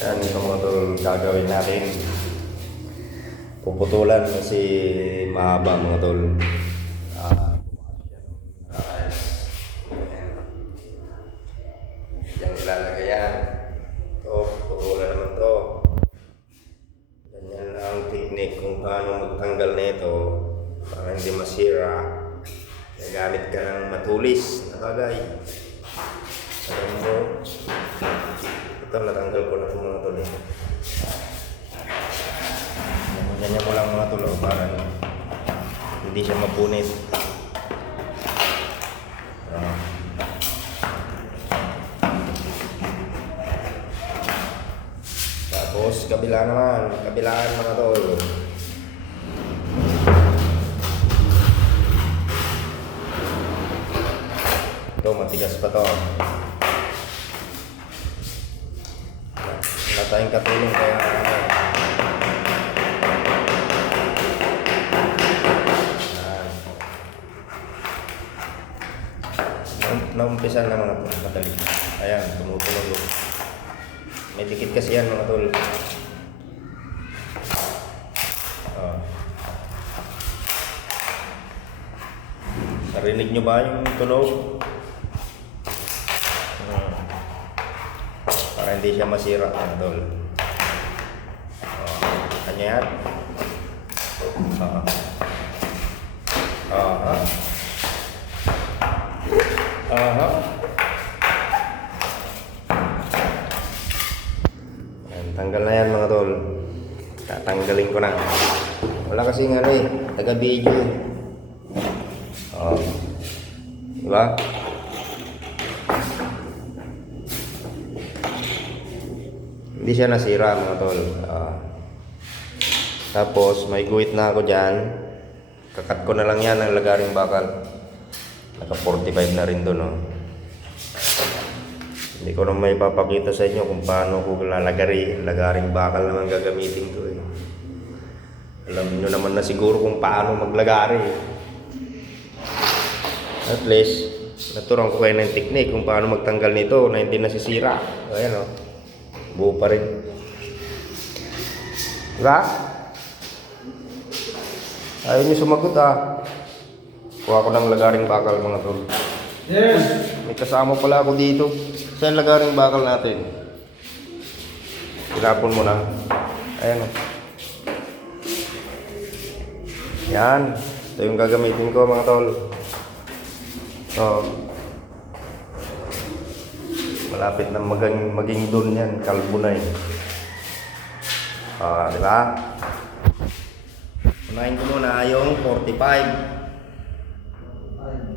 Yan, ito mga tol gagawin natin. Puputulan kasi mahaba mga tol. Yan ilalagay yan. Ito, putulan naman to. Ganyan ang technique kung paano magtanggal nito para hindi masira. Gagamit ka ng matulis na bagay. Alam mo, ito natanggal ko na itong mga tol. Ganyan mo lang mga tol para hindi siya mapunit. Tapos kabila naman, kabilaan mga tol. Ito matigas pa to. Wala tayong katulong kaya naumpisan na mga tol, madali. Ayan, tumutunog. May dikit kasi yan mga tol. Narinig nyo ba yung tunog? Para hindi siya masira mga tol. Kanya yan. Tanggal na yan mga tol. Tatanggalin ko na. Wala kasing ano eh, taga video. Diba? Hindi siya nasira mga tol. Tapos may guhit na ako dyan. Kakat ko na lang yan ng lagaring bakal. Naka 45 na rin doon. Hindi ko na may papakita sa inyo kung paano ko lagaring bakal naman gagamitin ko eh. Alam nyo naman na siguro kung paano maglagari. At least naturuan ko kayo ng technique kung paano magtanggal nito na hindi nasisira. Ayan o, buo pa rin. Diba? Ayaw nyo sumagot Kuha ko ng lagaring bakal mga tol. Yes. May kasama pala ako dito. Saan lagaring bakal natin? Tinapon mo na. Ayan o. Yan. Ito yung gagamitin ko mga tol. Malapit na maging dun yan. Kalbo na yun. Diba? Unahin ko muna yung 45.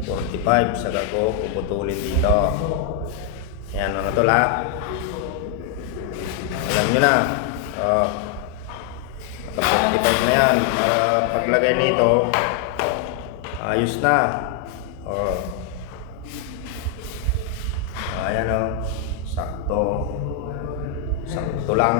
45, saka ko puputulin dito. Yan mga tol alam nyo na. Naka 45 na yan. Paglagay nito, ayos na. Ayan sakto. Sakto lang.